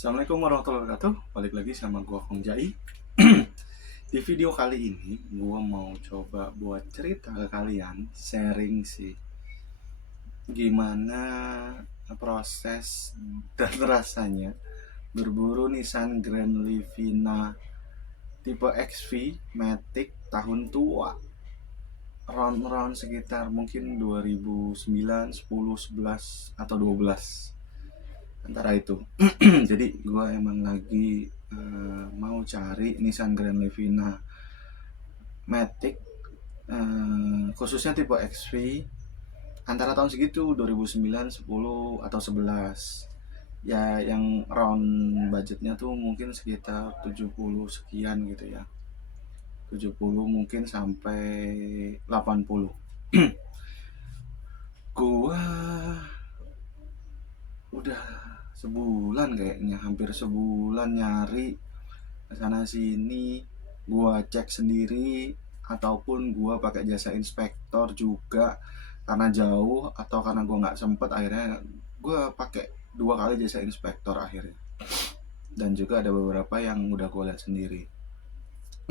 Assalamualaikum warahmatullahi wabarakatuh. Balik lagi sama gua Kong Jai. Di video kali ini gua mau coba buat cerita ke kalian, sharing sih gimana proses dan rasanya berburu Nissan Grand Livina tipe XV Matic tahun tua. Round sekitar mungkin 2009, 10, 11 atau 12 antara itu. Jadi gue emang lagi mau cari Nissan Grand Livina Matic, khususnya tipe XV antara tahun segitu 2009, 10 atau 11. Ya yang round budgetnya tuh mungkin sekitar 70 sekian gitu ya. 70 mungkin sampai 80. Gua udah sebulan kayaknya, hampir sebulan nyari sana sini, gua cek sendiri ataupun gua pakai jasa inspektor juga karena jauh atau karena gua nggak sempet, akhirnya gua pakai 2 kali jasa inspektor akhirnya, dan juga ada beberapa yang udah gua lihat sendiri.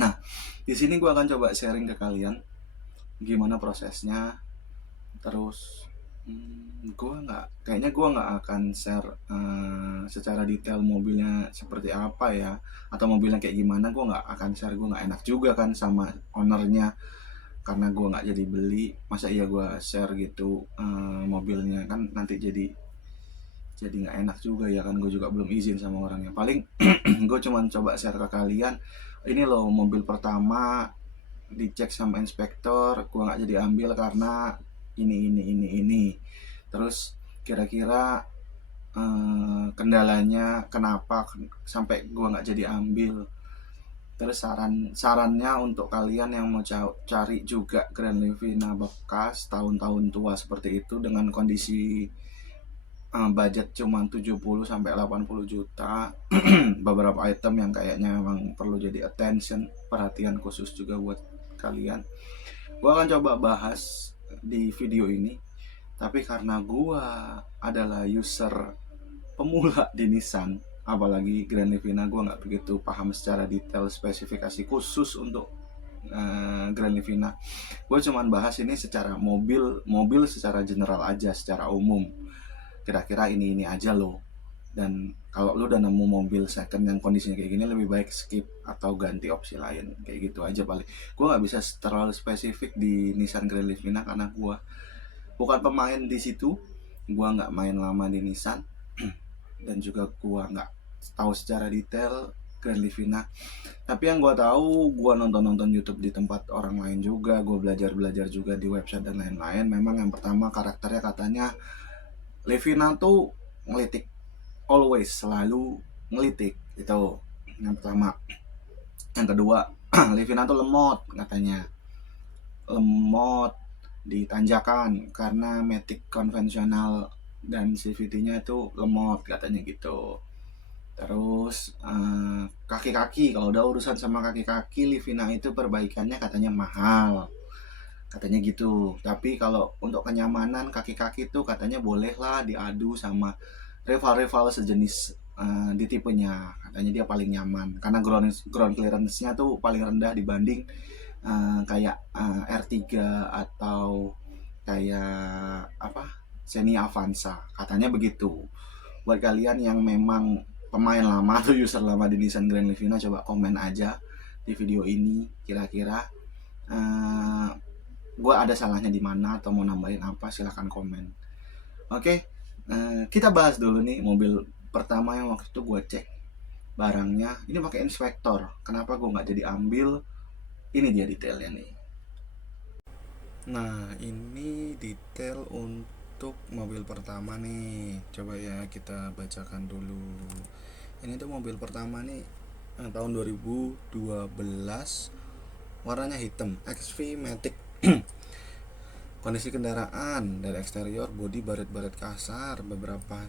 Nah, di sini gua akan coba sharing ke kalian gimana prosesnya. Terus gue nggak akan share secara detail mobilnya seperti apa ya, atau mobilnya kayak gimana. Gue nggak akan share, gue nggak enak juga kan sama ownernya karena gue nggak jadi beli. Masa iya gue share gitu mobilnya, kan nanti jadi nggak enak juga ya kan, gue juga belum izin sama orangnya. Paling gue cuman coba share ke kalian, ini loh mobil pertama dicek sama inspektor, gue nggak jadi ambil karena ini. Terus kira-kira kendalanya kenapa sampai gue nggak jadi ambil. Terus sarannya untuk kalian yang mau cari juga Grand Livina bekas tahun-tahun tua seperti itu dengan kondisi budget cuma 70 sampai 80 juta. Beberapa item yang kayaknya memang perlu jadi attention, perhatian khusus juga buat kalian. Gue akan coba bahas di video ini, tapi karena gue adalah user pemula di Nissan, apalagi Grand Livina, gue nggak begitu paham secara detail spesifikasi khusus untuk Grand Livina. Gue cuman bahas ini secara mobil secara general aja, secara umum. Kira-kira ini aja loh. Dan kalau lu udah nemu mobil second yang kondisinya kayak gini, lebih baik skip atau ganti opsi lain, kayak gitu aja paling. Gue nggak bisa terlalu spesifik di Nissan Grand Livina karena gue bukan pemain di situ. Gue nggak main lama di Nissan dan juga gue nggak tahu secara detail Grand Livina. Tapi yang gue tahu, gue nonton YouTube di tempat orang lain juga, gue belajar juga di website dan lain-lain. Memang yang pertama, karakternya katanya Livina tuh ngelitik, always, selalu ngelitik, itu yang pertama. Yang kedua, Livina tuh lemot katanya, lemot di tanjakan karena Matic konvensional dan CVT-nya itu lemot katanya gitu. Terus kaki-kaki, kalau udah urusan sama kaki-kaki, Livina itu perbaikannya katanya mahal, katanya gitu. Tapi kalau untuk kenyamanan kaki-kaki tuh katanya bolehlah diadu sama rival-rival sejenis di tipenya. Katanya dia paling nyaman karena ground clearance-nya tuh paling rendah dibanding kayak R3 atau kayak apa, Xenia Avanza, katanya begitu. Buat kalian yang memang pemain lama atau user lama di Nissan Grand Livina, coba komen aja di video ini kira-kira gue ada salahnya di mana atau mau nambahin apa, silahkan komen. Oke, kita bahas dulu nih mobil pertama yang waktu itu gue cek barangnya. Ini pakai inspektor, kenapa gue nggak jadi ambil? Ini dia detailnya nih. Nah, ini detail untuk mobil pertama nih. Coba ya kita bacakan dulu. Ini tuh mobil pertama nih, tahun 2012, warnanya hitam, XV Matic. Kondisi kendaraan dari eksterior, bodi baret-baret kasar, beberapa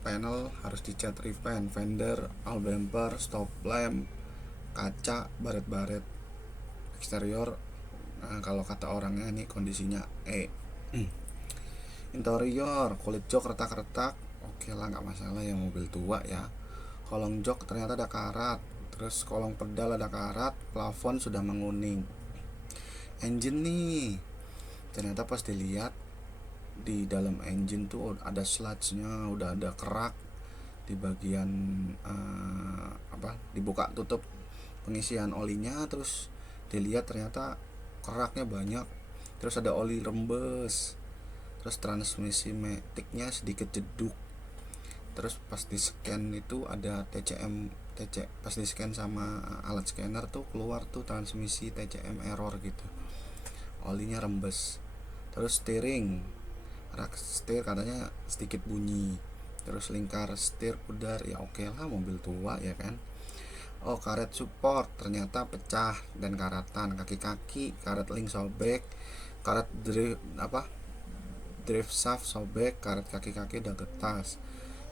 panel harus dicat repaint, fender, all bumper, stop lamp, kaca baret-baret. Eksterior, kalau kata orangnya nih kondisinya Interior kulit jok retak-retak, oke lah, nggak masalah ya, mobil tua ya. kolong jok ternyata ada karat, terus kolong pedal ada karat, plafon sudah menguning. Engine nih, ternyata pas dilihat di dalam engine tuh ada sludge-nya, udah ada kerak di bagian dibuka tutup pengisian olinya, terus dilihat ternyata keraknya banyak, terus ada oli rembes, terus transmisi maticnya sedikit jeduk. Terus pas di scan itu ada pas di scan sama alat scanner tuh keluar tuh transmisi TCM error gitu, olinya rembes. Terus steering, rak setir katanya sedikit bunyi, terus lingkar setir pudar, ya oke lah, mobil tua ya kan. Oh, karet support ternyata pecah dan karatan, kaki-kaki karet link sobek, karet drive shaft sobek, karet kaki-kaki udah getas.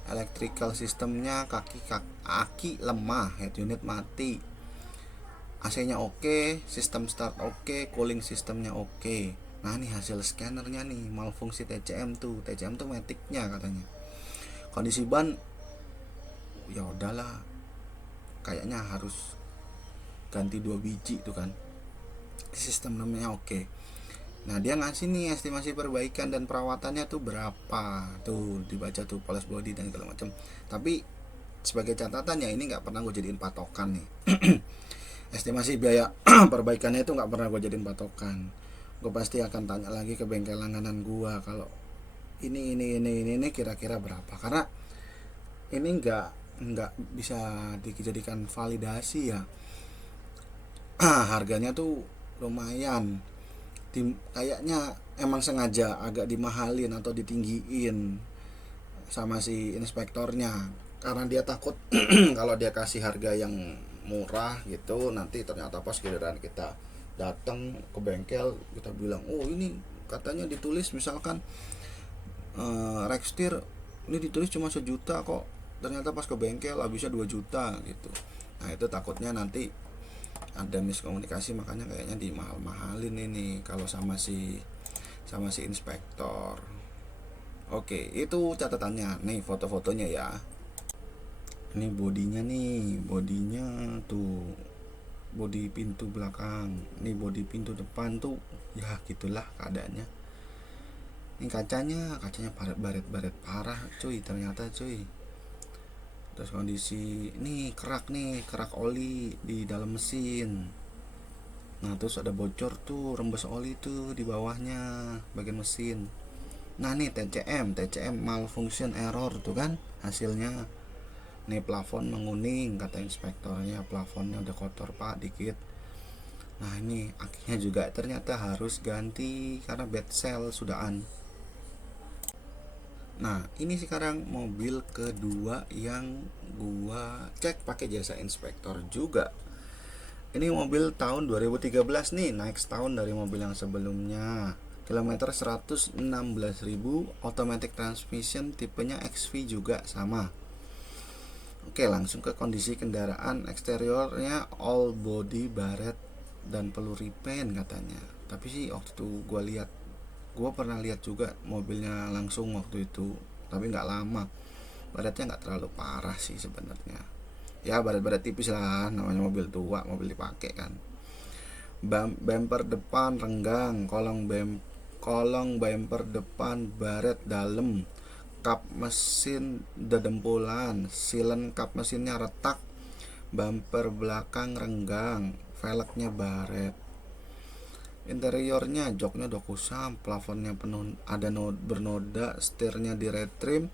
Electrical sistemnya kaki lemah, head unit mati, AC-nya oke, sistem start oke, cooling sistemnya oke. Nah ini hasil scannernya nih, malfungsi TCM tuh maticnya katanya. Kondisi ban ya udahlah, kayaknya harus ganti 2 biji tuh kan. Sistem namanya oke. Nah dia ngasih nih estimasi perbaikan dan perawatannya tuh berapa, tuh dibaca tuh poles body dan segala macam. Tapi sebagai catatan ya, ini nggak pernah gue jadiin patokan nih. Estimasi biaya perbaikannya itu nggak pernah gue jadiin patokan. Gue pasti akan tanya lagi ke bengkel langganan gue kalau ini kira-kira berapa, karena ini nggak bisa dijadikan validasi ya. Harganya tuh lumayan, kayaknya emang sengaja agak dimahalin atau ditinggiin sama si inspektornya, karena dia takut kalau dia kasih harga yang murah gitu, nanti ternyata pas giliran kita datang ke bengkel kita bilang, oh ini katanya ditulis misalkan Rextir ini ditulis cuma 1 juta kok, ternyata pas ke bengkel habisnya 2 juta gitu. Nah itu takutnya nanti ada miskomunikasi, makanya kayaknya dimahal-mahalin ini kalau sama si inspektor. Oke, itu catatannya nih, foto-fotonya ya. Ini bodinya tuh, bodi pintu belakang, nih bodi pintu depan tuh ya gitulah keadaannya. Ini kacanya baret parah cuy, ternyata cuy. Terus kondisi nih kerak oli di dalam mesin. Nah terus ada bocor tuh rembes oli tuh di bawahnya bagian mesin. Nah nih TCM malfunction error tuh kan hasilnya. Nih plafon menguning kata inspektornya, plafonnya udah kotor pak dikit. Nah ini akinya juga ternyata harus ganti karena bad cell sudahan. Nah ini sekarang mobil kedua yang gua cek pakai jasa inspektor juga. Ini mobil tahun 2013 nih, naik setahun dari mobil yang sebelumnya. Kilometer 116.000, automatic transmission, tipenya XV juga sama. Oke, langsung ke kondisi kendaraan. Eksteriornya all body baret dan perlu repaint katanya. Tapi sih waktu itu gue pernah lihat juga mobilnya langsung waktu itu, tapi nggak lama. Baretnya nggak terlalu parah sih sebenarnya, ya baret tipis lah, namanya mobil tua, mobil dipakai kan. Bumper depan renggang, kolong bumper depan baret dalam, kap mesin dedempulan, silen kap mesinnya retak, bumper belakang renggang, velgnya baret. Interiornya joknya udah kusam, plafonnya penuh ada bernoda, setirnya di retrim,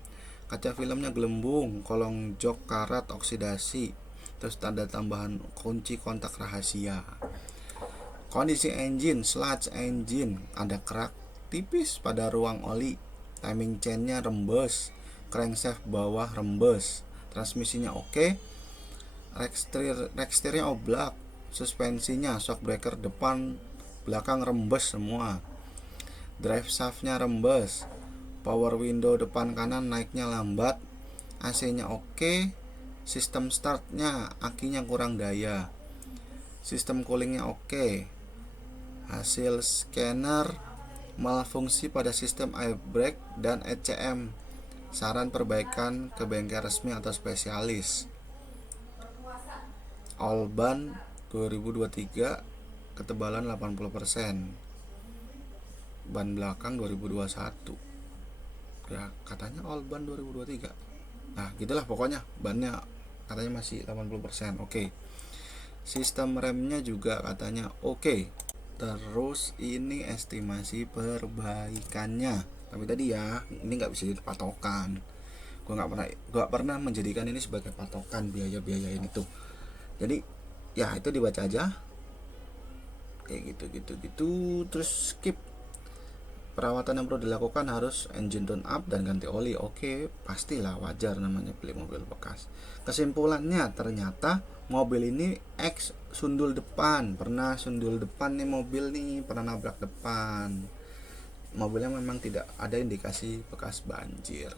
kaca filmnya gelembung, kolong jok karat oksidasi, terus tanda tambahan kunci kontak rahasia. Kondisi engine, sludge engine, ada kerak tipis pada ruang oli, timing chainnya rembes, crankshaft bawah rembes, transmisinya oke, rekstirnya oblak, suspensinya shock breaker depan belakang rembes semua, drive shaftnya rembes, power window depan kanan naiknya lambat, AC-nya oke, sistem startnya akinya kurang daya, sistem coolingnya oke. Hasil scanner malfungsi pada sistem air brake dan ECM. Saran perbaikan ke bengkel resmi atau spesialis. all ban 2023 ketebalan 80%, ban belakang 2021. Ya katanya all ban 2023. Nah gitulah pokoknya, bannya katanya masih 80%. Oke. Sistem remnya juga katanya oke. Terus ini estimasi perbaikannya. Tapi tadi ya ini nggak bisa jadi patokan. Gue nggak pernah menjadikan ini sebagai patokan biaya ini tuh. Jadi ya itu dibaca aja kayak gitu. Terus skip. Perawatan yang perlu dilakukan harus engine tune up dan ganti oli. Oke, pastilah, wajar namanya beli mobil bekas. Kesimpulannya ternyata mobil ini X sundul depan. Pernah sundul depan nih mobil nih, pernah nabrak depan. Mobilnya memang tidak ada indikasi bekas banjir.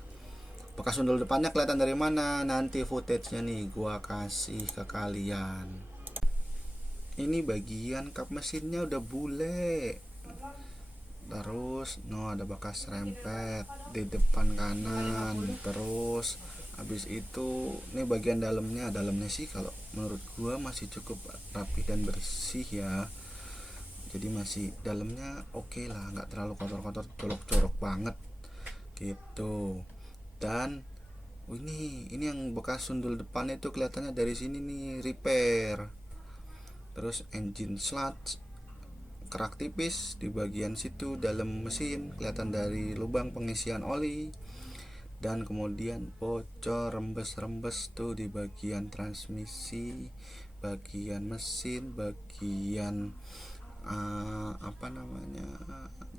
Bekas sundul depannya kelihatan dari mana? Nanti footage-nya nih gua kasih ke kalian. Ini bagian kap mesinnya udah bule. Terus ada bekas rempet di depan kanan. Terus habis itu ini bagian dalamnya sih kalau menurut gua masih cukup rapi dan bersih ya. Jadi masih dalamnya oke lah, nggak terlalu kotor-kotor colok-colok banget gitu. Dan ini yang bekas sundul depan itu kelihatannya dari sini nih, repair. Terus engine sludge, kerak tipis di bagian situ dalam mesin kelihatan dari lubang pengisian oli, dan kemudian bocor rembes-rembes tuh di bagian transmisi, bagian mesin, bagian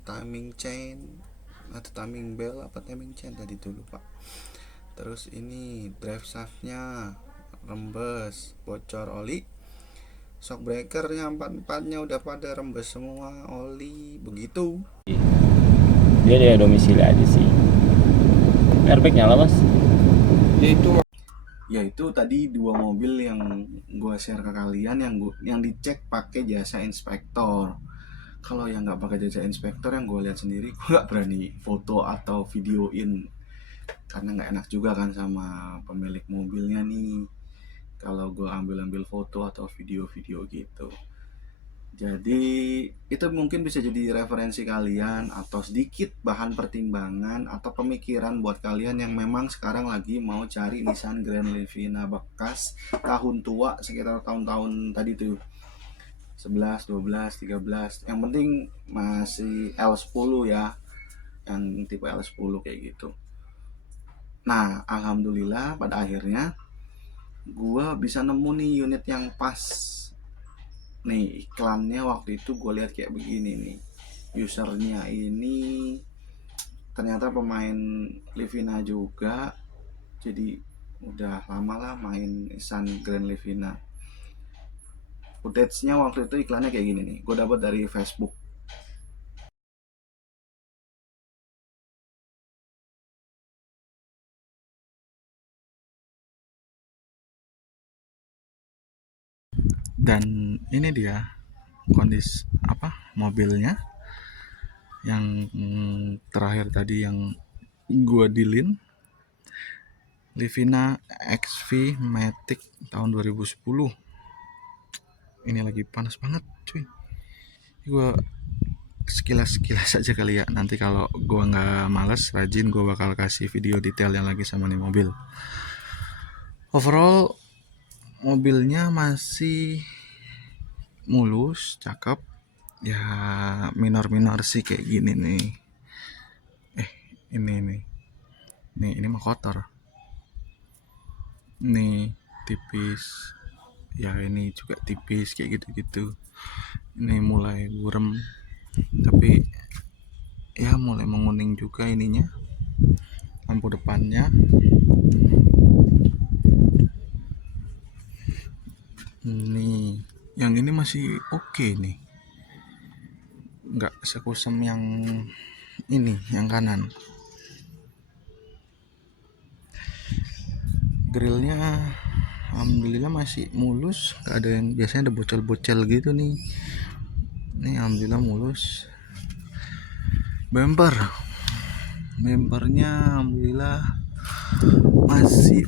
timing chain atau timing bell apa timing chain tadi tuh lupa. Terus ini drive shaftnya rembes, bocor oli. Shock breakernya empat-empatnya udah pada rembes semua oli begitu. Dia ada domisili aja sih. Airbag nyala mas? Yaitu tadi dua mobil yang gue share ke kalian yang dicek pakai jasa inspektor. Kalau yang nggak pakai jasa inspektor, yang gue lihat sendiri, gue nggak berani foto atau videoin karena nggak enak juga kan sama pemilik mobilnya nih kalau gue ambil foto atau video gitu. Jadi itu mungkin bisa jadi referensi kalian atau sedikit bahan pertimbangan atau pemikiran buat kalian yang memang sekarang lagi mau cari Nissan Grand Livina bekas tahun tua sekitar tahun-tahun tadi tuh 11, 12, 13. Yang penting masih L10 ya, yang tipe L10 kayak gitu. Nah alhamdulillah pada akhirnya gue bisa nemu nih unit yang pas. Nih iklannya waktu itu gue lihat kayak begini nih. Usernya ini ternyata pemain Livina juga. Jadi udah lama lah main Nissan Grand Livina. Footage-nya waktu itu iklannya kayak gini nih. Gue dapat dari Facebook. Dan ini dia kondisi mobilnya yang terakhir tadi yang gua dealin, Livina XV Matic tahun 2010. Ini lagi panas banget cuy. Gua sekilas aja kali ya, nanti kalau gua nggak males rajin gua bakal kasih video detail yang lagi sama nih mobil. Overall mobilnya masih mulus, cakep ya, minor sih kayak gini nih. Ini mah kotor nih, tipis ya, ini juga tipis kayak gitu. Ini mulai burem tapi ya mulai menguning juga ininya, lampu depannya. Nih yang ini masih oke nih, nggak sekusem yang ini yang kanan. Grillnya alhamdulillah masih mulus, nggak ada yang biasanya ada bocel-bocel gitu nih. Ini alhamdulillah mulus. Bempernya alhamdulillah masih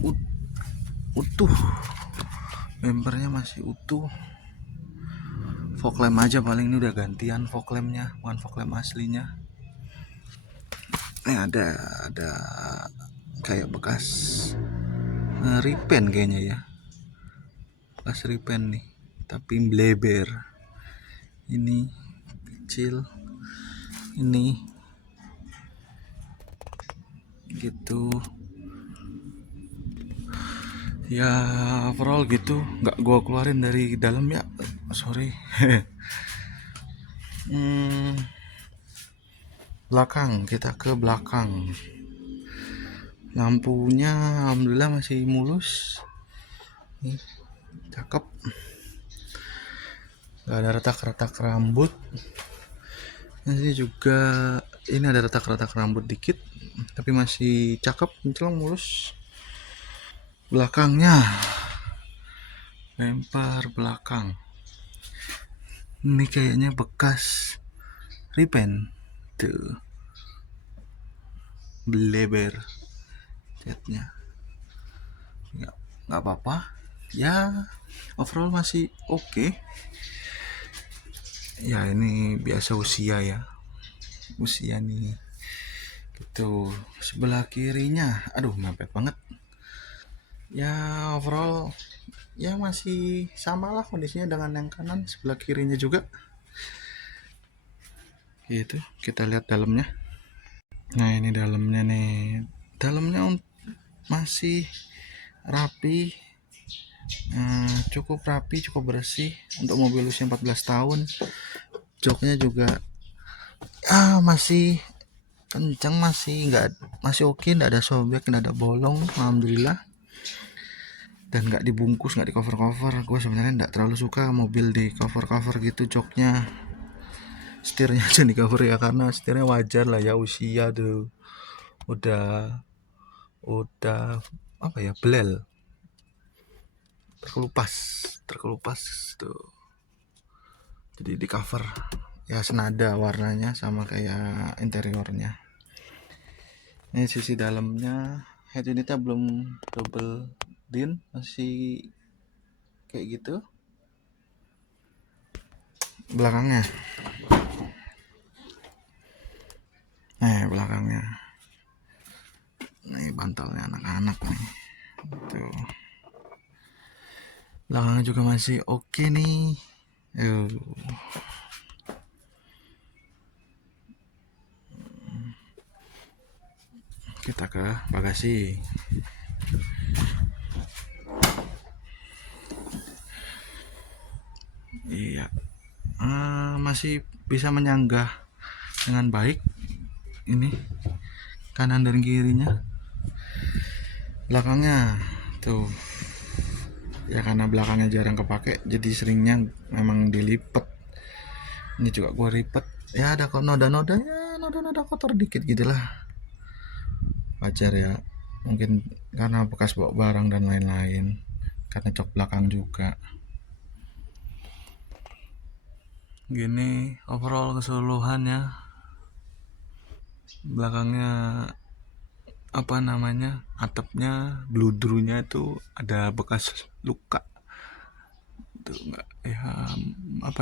utuh, bempernya masih utuh. Fog lamp aja paling, ini udah gantian fog lampnya, bukan fog lamp aslinya. Ada kayak bekas repaint kayaknya ya, bekas repaint nih, tapi bleber. Ini kecil, ini gitu ya. Overall gitu, nggak gua keluarin dari dalam ya, sorry. Belakang, kita ke belakang. Lampunya alhamdulillah masih mulus nih, cakep, nggak ada retak-retak rambut. Ini juga, ini ada retak-retak rambut dikit, tapi masih cakep, mencolong, mulus. Belakangnya, bemper belakang ini kayaknya bekas repaint tuh, bleber catnya. Nggak apa-apa ya, overall masih oke. Ya ini biasa usia ya, usia nih gitu. Sebelah kirinya, aduh mepet banget ya. Overall ya masih sama lah kondisinya dengan yang kanan, sebelah kirinya juga gitu. Kita lihat dalamnya. Nah ini dalamnya nih, dalamnya masih rapi, cukup rapi, cukup bersih untuk mobil usia 14 tahun. Joknya juga masih kencang, masih oke, nggak ada sobek, nggak ada bolong, alhamdulillah. Dan nggak dibungkus, nggak di cover. Gue sebenarnya nggak terlalu suka mobil di cover gitu joknya. Setirnya aja di cover ya, karena setirnya wajar lah ya, usia tuh udah apa ya, belel, terkelupas tuh. Jadi di cover ya senada warnanya sama kayak interiornya. Ini sisi dalamnya, head unitnya belum double din, masih kayak gitu. Belakangnya, belakangnya nih, bantalnya anak-anak nih tuh. Belakangnya juga masih oke nih. Kita ke bagasi. Iya, masih bisa menyanggah dengan baik ini, kanan dan kirinya. Belakangnya tuh ya, karena belakangnya jarang kepake jadi seringnya memang dilipet. Ini juga gua ripet ya, ada kok noda-noda kotor dikit gitulah, wajar ya, mungkin karena bekas bawa barang dan lain-lain, karena jok belakang juga. Gini overall keseluruhannya. Belakangnya atapnya, bludrunya itu ada bekas luka itu, enggak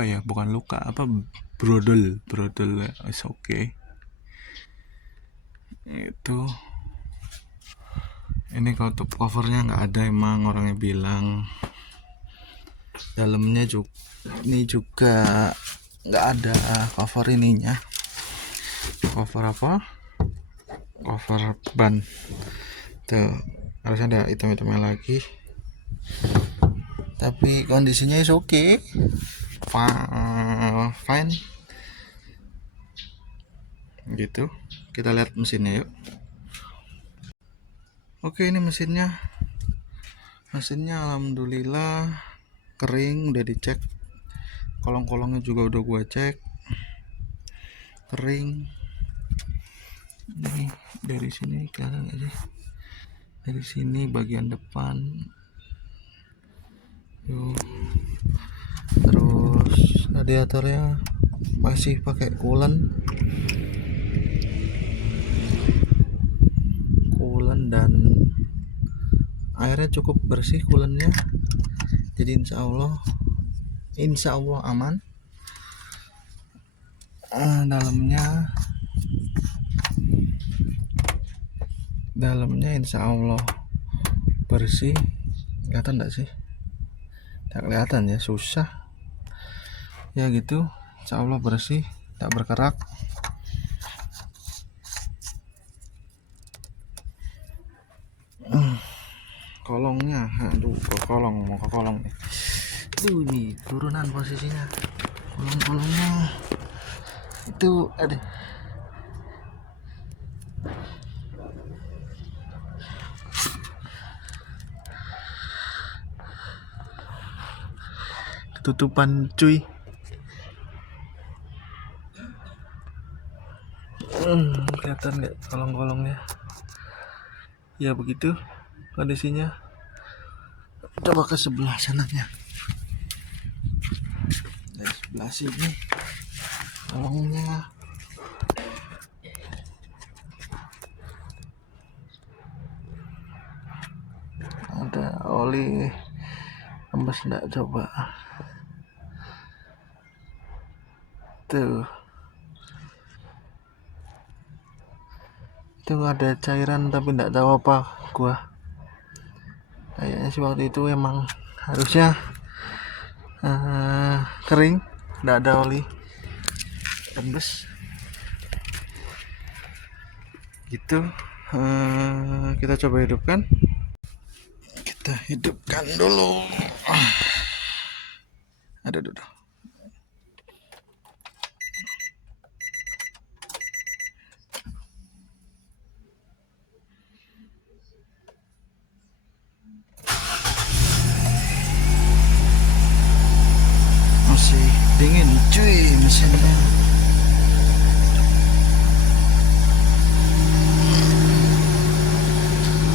ya, bukan luka, brodol is okay. Itu ini kalau top covernya nggak ada, emang orangnya bilang. Dalamnya juga, ini juga nggak ada cover ininya, cover ban tuh, harusnya ada hitam-hitamnya lagi, tapi kondisinya is okay, fine gitu. Kita lihat mesinnya yuk. Oke, ini mesinnya alhamdulillah kering, udah dicek, kolong-kolongnya juga udah gua cek kering. Ini dari sini kelihatan nggak sih, dari sini bagian depan tuh. Terus radiatornya masih pakai coolant dan airnya cukup bersih coolantnya, Jadi insya Allah aman. Dalamnya insya Allah bersih. Kelihatan enggak sih? Tak kelihatan ya, susah ya gitu. Insya Allah bersih, tak berkerak. Kolongnya, aduh, mau ke kolong nih. Nih turunan posisinya. Kolongnya itu ada. Ketutupan cuy. Kelihatan nggak kolong-kolongnya? Ya begitu kondisinya. Coba ke sebelah sananya. Dari sebelah sini kolongnya. Ada oli rembes enggak, coba. Tuh. Itu ada cairan tapi enggak tahu apa gua. Kayaknya sih waktu itu emang harusnya kering, enggak ada oli rembes. Gitu. Kita coba hidupkan. Kita hidupkan dulu. Aduh. Masih dingin cuy mesinnya.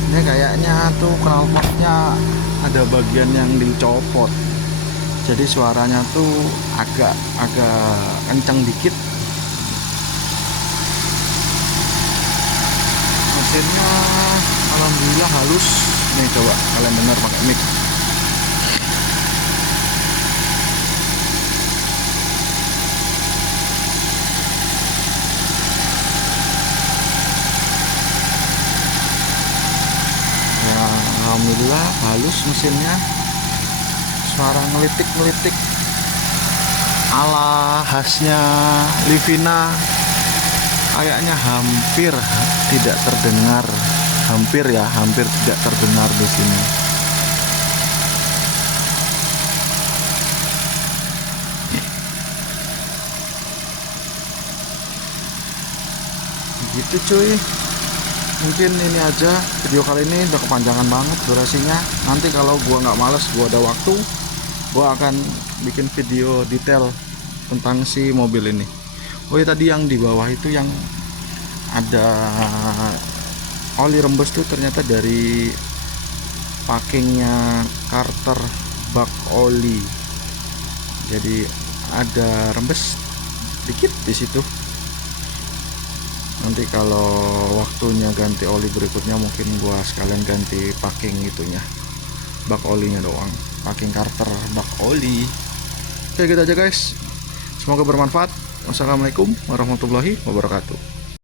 Ini kayaknya tuh knalpotnya ada bagian yang dicopot, jadi suaranya tuh agak kencang dikit. Mesinnya alhamdulillah halus. Nih coba kalian dengar pakai mic. Ya, alhamdulillah halus mesinnya. Suara ngelitik ala khasnya Livina kayaknya hampir tidak terdengar. Hampir tidak terdengar di sini. Gitu cuy. Mungkin ini aja video kali ini, udah kepanjangan banget durasinya. Nanti kalau gua nggak males, gua ada waktu, gua akan bikin video detail tentang si mobil ini. Oh ya, tadi yang di bawah itu yang ada oli rembes tuh ternyata dari packingnya Carter bak oli. Jadi ada rembes dikit di situ. Nanti kalau waktunya ganti oli berikutnya mungkin gua sekalian ganti packing itunya, bak olinya doang, packing Carter bak oli. Oke, gitu aja guys, semoga bermanfaat. Wassalamualaikum warahmatullahi wabarakatuh.